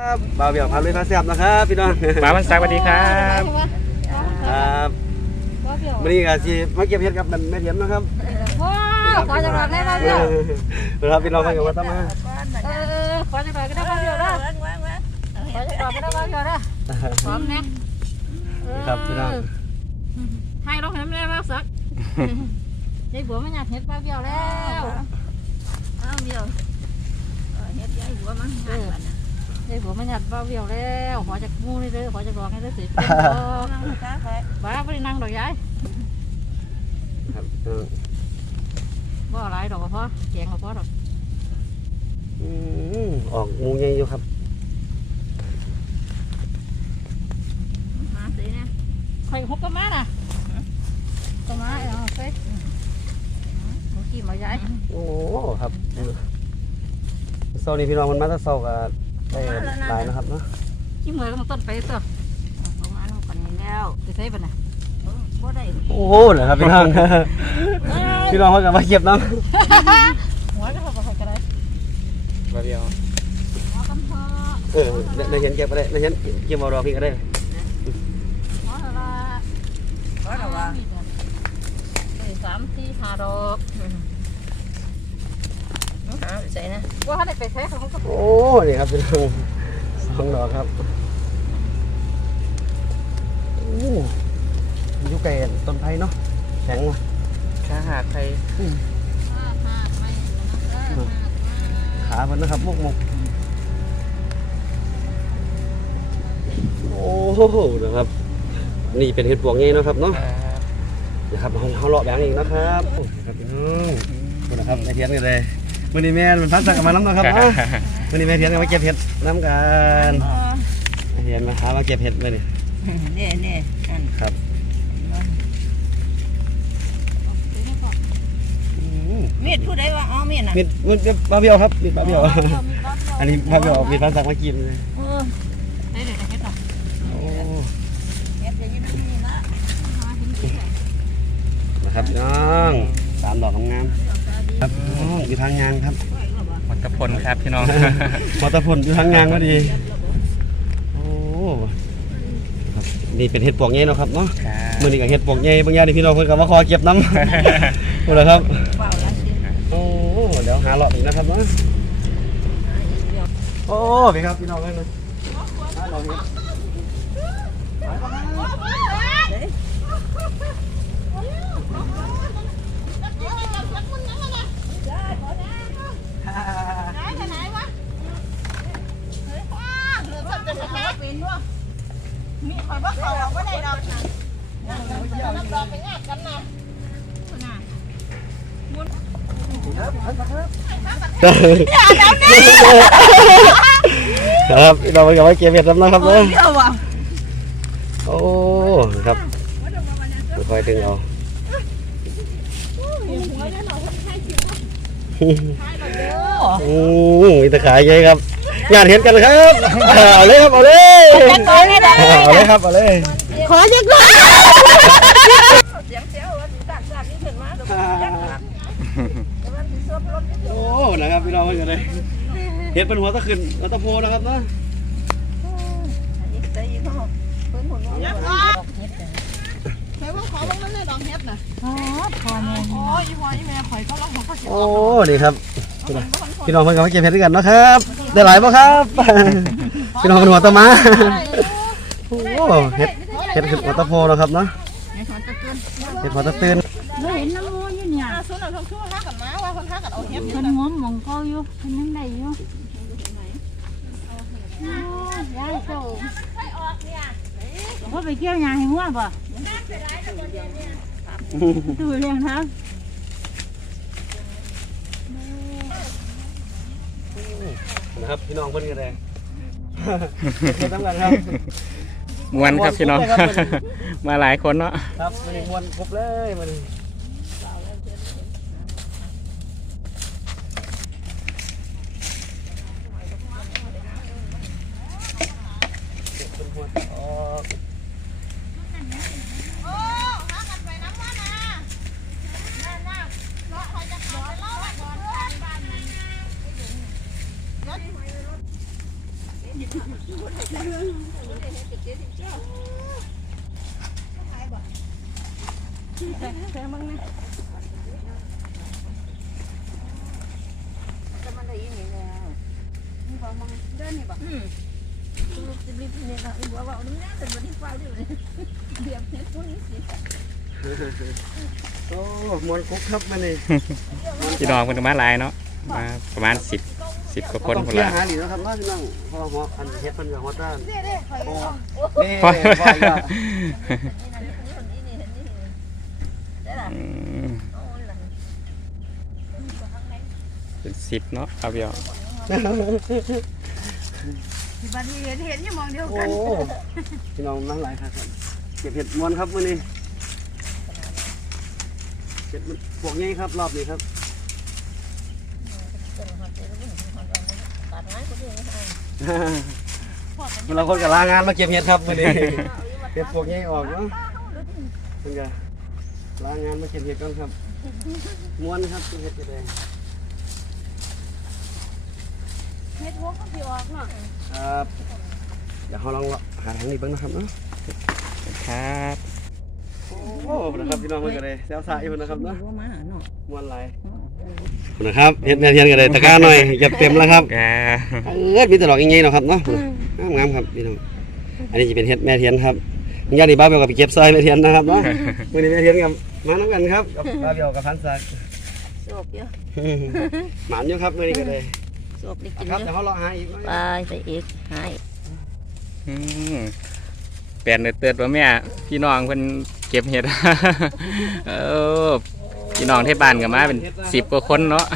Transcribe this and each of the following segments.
ครับบ่าวเบี่ยวพาลุยพาแซ่บนะครับพี่น้องหมาวันศักดิ์สวัสดีครับครับวันนี้ก็สิมาเก็บเห็ดกับแม่เทียมนะครับโอ้ขอจังหวัดได้มาเดียวเออครับพี่น้องกันกับมาตั้งมาเออขอจังหวัดก็ได้มาเดียวนะขอจังหวัดก็ได้มาเดียวนะพร้อมนะครับพี่น้องให้เราเห็นได้มาสักยายบัวไม่อยากเห็ดมาเดียวแล้วอ้าวเดียวเออเฮ็ดยายหัวมันหันบัดน่ะยายบัวไม่อยากมาเดียวแล้วขอจากงูนี่เลยขอจากรองให้ได้สินั่งค้าไปบ้าไม่ได้นั่งดอกยายครับเออบ่อะไรดอกก็พอแกงก็พอดอกอืมออกงูใหญ่อยู่ครับมาสินะข่อยหกก็มาน่ะก็มาเอาไปเมื่อกี้มายายโอ้ครับเศร้านี้พี่น้องมันมาแตั้งเศร้าก็ ได้หลายนะครับเนาะขี้มือก็มาต้นไปตัวประมาณหกกันนี้แล้วจะใช้ปะน่ะบ่ได้โอ้โหเหรอครับพี่น้องพี่น้องเขาก็มาเก็บน้หัวก็เขาก็ได้บาเบียวหัวกำพอำเออในเห็นเก็บก็ได้ในเห็นเก็บเอาดอกพี่ก็ได้หัวละละก็ระวังสามสี่ห้าดอกหา ใส่นะว่าเขาได้ไปใช้เขาก็โอ้นี่ครับพี่น้องสองดอกครับโอ้อยุไก่ต้นไผ่เนาะแข็งว่ะถ้าหากใครห้าห้าไม่ขาเพิ่นนะครับมุกมุกโอ้โหนะครับ นี่เป็นเห็ดปวกไงเนาะครับเนาะนะครับเราเราเลาะแบงอีกนะครับโอ้ครับพี่น้องนี่นะครับในเทียนกันเลย วันนี้แม่เป็นพันสักกับมาน้ำเนาะครับเนาะวันนี้แม่เทียนกันมาเก็บเห็ดน้ำกันอ๋อแม่เทียนมาหามาเก็บเห็ดเลยนี่นี่นี่อันครับอืมมีดผู้ใดว่าเอามีดน่ะมีดมีดปลาเบี้ยวครับมีดปลาเบี้ยวอันนี้ปลาเบี้ยวมีดพันสักมากินเลยเออได้เลยเห็ดหรอโอ้เฮ็ดอย่างนี้มันมีนะนะครับน้องสามดอกงามๆ ครับน้องอยู่ทางยางครับหมดกระพลครับพี่น้อง มอเตอร์พลอยู่ทางยางก็ดีโอ้ครับนี่เป็นเห็ดปวกใหญ่เนาะครับเนาะมื่อนี้ก็เห็ดปวกใหญ่บางอย่างนี่พี่น้องเพิ่นก็มาขอเก็บน้ำหมดแล้วครับเปล่าแล้วสิโอ้เดี๋ยวหาเลาะอีกนะครับเนาะโอ้พี่ครับพี่น้องเลยนะหาเลาะอีก มีข่อยบ่เข้าเอาบ่ได้ดอกนะ ครับพี่น้องเพิ่นก็มาเก็บเห็ดน้ำนะครับเนาะเดียวว่ะโอ้ครับค่อยๆดึงเอาโอ้มีตะขายใหญ่ครับงานเห็นกันครับเอาเลยครับเอาเลยเอาเลยครับเอาเลยขอจักรเสียโอ้ นะครับพี่น้องเพื่อนกันเลยเห็ดเป็นหัวตะขึ้นหัวตะโพนะครับเนาะอีกใส่อีกเฮาเพิ่นหุ่นว่าอ๋อพอแม่อ๋ออีหัวอีแม่ข่อยก็ร้องของเขาสิโอ้นี่ครับ พี่น้องเพื่อนกันมาเก็บเห็ดด้วยกันนะครับ ได้หลายป่ะครับ พี่น้องเป็นหัวตะมาโอ้เห็ดเห็ดหัวตะโพนะครับเนาะเห็ดหัวตะตื่น เพิ่นหากันเอาเฮ็ดคนงมมองเขาอยู่คนยังได้อยู่ยายเจ้าว่าไปเกี่ยวยาให้หัวป่ะดูเรื่องครับนะครับพี่น้องเพื่อนกันเลยเห็ดน้ำกันครับมวนครับพี่น้อง มาหลายคนเนาะ ครับมันมวนครบเลยมัน แต่มึงนะจะมันได้ยินนี่แล้วมึงบอกมึงเดินนี่บอกอืมลูกจะมีพี่เนี่ยก็อีกว่าว่าน้ำน้ำเป็นวันที่ฟ้าอยู่เลยเบียบเน็ตพวกนี้สิโอ้มวนคุกครับมานี่พี่น้องเพิ่นก็มาหลายเนาะมาประมาณสิบสิบกว่าคนต้องคนเคลียละร์หาหลีนะครับเนาะพี่น้องเพราะว่าหัวอันเฮ็ดเพิ่นกับหัวต้านเด้เด้คอยโอ้เอานี่พอบ่อีกแล้วนี่นะนี่คนนี้นี่เห็นนี่ได้ละ อืม โอ้ยหลัง เป็นสิบเนาะครับพี่น้องที่บ้านนี้เห็นเห็นอยู่มองเดียวโอ้กันพี่น้องนั่งหลายครับเก็บเห็ดมวนครับมื้อนี้เก็บพวกนี้ครับรอบนี้ครับตัดไม้คนเดียวไม่ใช่เวลาคนกับลางานมาเก็บเห็ดครับมื้อนี้เก็บพวกนี้ออกเนาะเพิ่นก็ลางานมาเก็บเห็ดกันครับม้วนครับเก็บเห็ดจะได้ เฮ็ดหัวก็สิออกเนาะครับเดี๋ยวเราลองหาทางนี้เบิ่งนะครับเนาะครับโอ้นะครับพี่น้องเพิ่นก็ได้แซวซ่าอยู่นะครับเนาะว่ามาเนาะม้วนหลายนะครับเฮ็ดแม่เทียนก็ได้ตะกร้าหน่อยเก็บเต็มแล้วครับแกเออมีแตลอกยังไงเนาะครับเนาะงามๆครับพี่น้องอันนี้จะเป็นเฮ็ดแม่เทียนครับมึงอยากได้บ้าเบลกับไปเก็บซอยแม่เทียนนะครับเนาะมื้อนี้แม่เทียนกับมาน้ำกันครับกับบ้าเบลกับพันศักดิ์สบเยอะหมานอยู่ครับมื้อนี้ก็ได้ สบได้กินครับเยเดี๋ยวอะเขารอหาอีกไปไปอีกหายอืมแปลนเตือนว่าแม่ พี่น้องเพิ่นเก็บเห็ด เออพี่น้องที่บ้านก็มาเป็นสิบกว่าคนเนาะ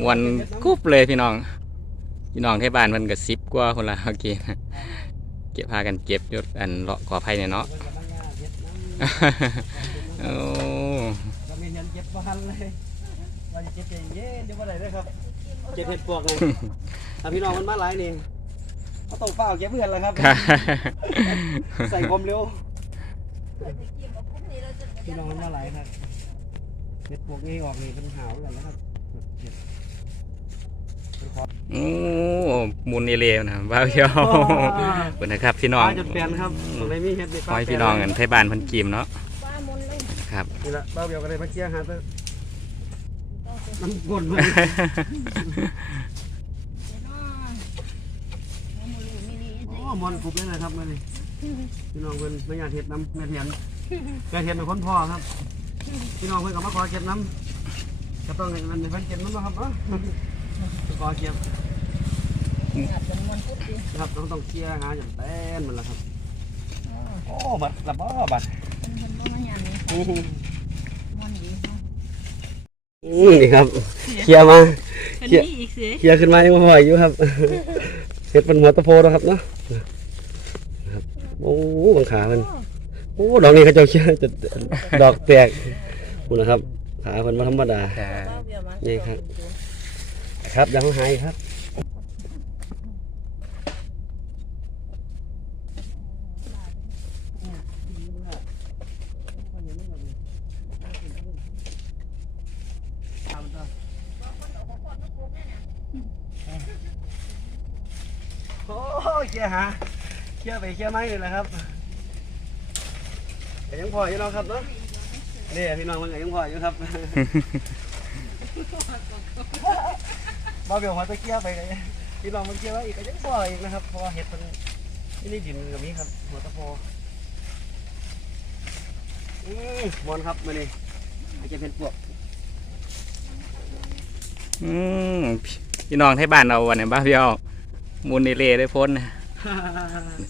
มวนกรุบเลยพี่น้อง พี่น้องที่บ้านเพิ่นก็สิบกว่าคนละโอเคเก็บพากันเก็บยศอันเลาะกอไผ่เนี่ยเนาะ โอ้ ก็มีเงินเก็บบ้านเลยว่าจะเก็บใจเย็นเดี๋ยวบ่ได้เด้อครับ เก็บเห็ดปวกเลยถ้าพี่น้องมันมาหลายนี่เขาต้องเฝ้าเก็บเพื่อนแล้วครับ ใส่ความเร็ว พี่น้องมันมาหลายครับเห็ดปวกนี่ออกนี่เป็นหาวกันแล้วครับเห็ดเป็นขอ โอ้หมุนเอเลวนะบ้าเพียวขอบคุณนะครับ พี่น้องปลาจนแปลนครับตรงไหนมีเห็ดนี่ปขลาอให้พี่น้องกันไทยบ้านเพันกีมเนาะป้ามนเลย ครับ นี่ละปลาเบียวก็เลยมาเคลียร์หาแต่น้ำ ก้นมันโอ้มอนกรุบเลยนะครับมาเลยพี่น้องเพิ่นไม่อยากเห็ดน้ำแม่เทียนแม่เทียนเป็นคนพ่อครับ พี่น้องเพิ่นก็มาขอเก็บน้ำก็ต้องให้มันเพิ่นเก็บน้ำนะครับเนาะขอเก็บครับต้องต้องเคลียร์หาอย่างแป้นมันละครับ โอ้บัดละบ่บัดมันมันบ่มาหยังนี่มันดีเนาะอืม นี่ครับเคลียร์มาเป็นเคลียร์นี่อีกสิเคลียร์ขึ้นมายังบ่ไหวอยู่ครับเฮ็ดเป็นหัวตะโพนะครับเนาะนะครับโอ้บังขามันโอ้ดอกนี้เขาเจ้าเชื่อจะดอกแตกพูดนะครับขาเพิ่นบ่ธรรมดาครับป้าเบียมานี่ครับ ครับยังหายครับ โอ้ยเคลียร์หาเคียไปเคียไม้นี่แหละครับแต่ยังพออยู่เนาะครับเนาะนี่พี่น้องมันก็ยังพออยู่ครับมาเบียวหัวตะเกียไปเลยพี่ลองมันเกียบไว้อีกก็ยังบ่อยอีกนะครับเพราะเห็ดมันนี่นี่ดินกับนี้ครับหัวตะโพอืมมวนครับมานี่อาจจะเป็นปวกอืม พี่น้องไทยบ้านเราวันนี้บ้าเพียวหมุนเอเลได้พ้นนะ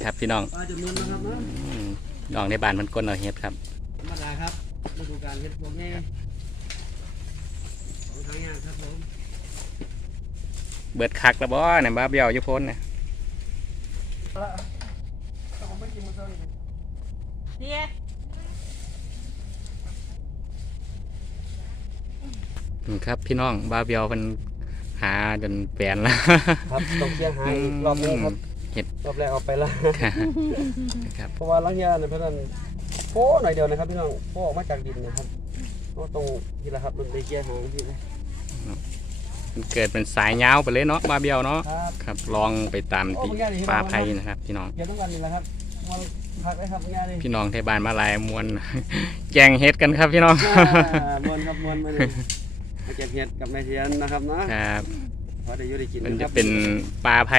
ครับพี่น้องปลาจะมึนนะครับเนาะอืมพี่น้องในบ้านมันก้นเอาเห็ดครับธรรมดาครับฤดูกาลเห็ดพวกนี้ของทางยากครับผมเบิดคักแล้วบ่เนี่ยบ้าเพียวอยู่พ้นเนี่ยถ้าผมไม่กินมันก็นี่เนี่ยอืมครับพี่น้องบ้าเพียวมัน หาจนแปลนแล้ว ครับต้องเคลียร์หาอีกรอบนึงครับเห็ด รอบแรกเอาไปแล้วครับ เพราะว่าหลังยาเนี่ยเพื่อนโป้หน่อยเดียวนะครับพี่น้องโป้ออกมาจากดินนะครับก็ตรงที่ละครับมันไปเกียร์หางพี่เลยมันเกิดเป็นสายยาวไปเลยเนาะบาเบียวเนาะครับครับ ลองไปตามติปลาไพนะครับ พี่น้องเก็บต้องกันนี่แหละครับมองพักไว้ครับง่ายเลยพี่น้องไทยบ้านมาหลายมวนแกงเฮ็ดกันครับพี่น้องอ่ามวนครับมวนมาเลยมา เก็บเห็ดกับแม่เทียนนะครับเนาะครับพอได้อยุ่ได้กินมันคจะรับเป็นปลาไพ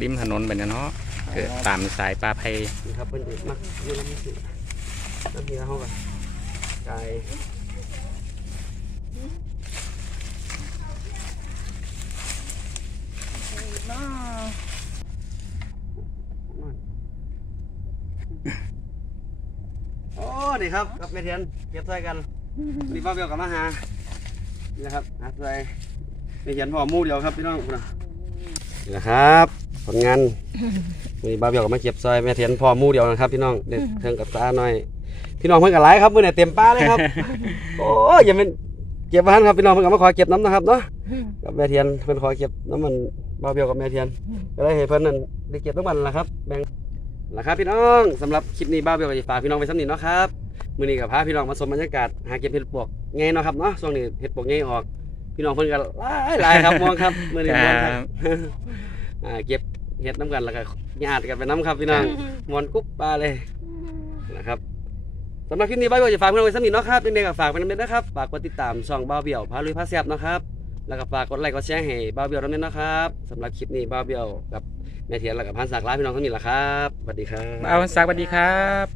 ริมถนนแบบนี้เนาะเกิดตามสายปลาไพนี่ครับเพิ่นเด็ดมากอยุ่น้ำสิน้ำเฮียเขากันไก่เนาะโอ้นี่ครับกับแม่เทียนเก็บใส่กันนี่ป้าเบลกับมาหา นี่นะครับหาใส่แม่เทียนพ่อหมู่เดียวครับพี่น้องนะนี่นะครับผลงานวันนี้ป้าเบลกับมาเก็บซอยแม่เทียนพ่อหมู่เดียวนะครับ พี่น้องเด็ดเทิงกับตาหน่อย พี่น้องเพิ่นกันหลายครับมื้อนี้เต็มป้าเลยครับ โอ้ยอย่าเป็นเก็บบ้านครับพี่น้องเพิ่นก็มาขอเก็บน้ำนะครับเนาะกับแม่เทียนเพิ่นขอเก็บน้ำมันป้าเบลกับแม่เทียนก็เลยให้เพิ่นนั่นได้เก็บน้ำมันล่ะครับแบ่งล่ะครับพี่น้องสำหรับคลิปนี้บ้าเบลก็จะฝากพี่น้องไปสำนิทเนาะครับ มื้อนี้กับพาพี่น้องมาชมบรรยากาศหาเก็บเห็ดปวกไงเนาะครับเนาะช่วงนี้เห็ดปวกไงออก พี่น้องเพิ่นกันหลายหลายครับมองครับมื้อนี้มองครับอ่าเก็บเห็ดน้ำกันแล้วก็ญาติกันไปน้ำครับพี่น้องมวนกุ๊บปลาเลยนะครับสำหรับคลิปนี้บ้าเบลจะฝากพี่น้องไปสำนิทเนาะครับยังไงก็ฝากไปนำเด้อนะครับฝากกดติดตามช่องบ้าเบลพาลุยพาแซ่บเนาะครับแล้วก็ฝากกดไลค์กดแชร์ให้บ้าเบลนำเด้อนะครับสำหรับคลิปนี้บ้าเบลกับแม่เทียนแล้วกับพันศักดิ์ลาพี่น้องทั้งนี้ละครับสวัสดีครับเอาสักสวัสดีครับ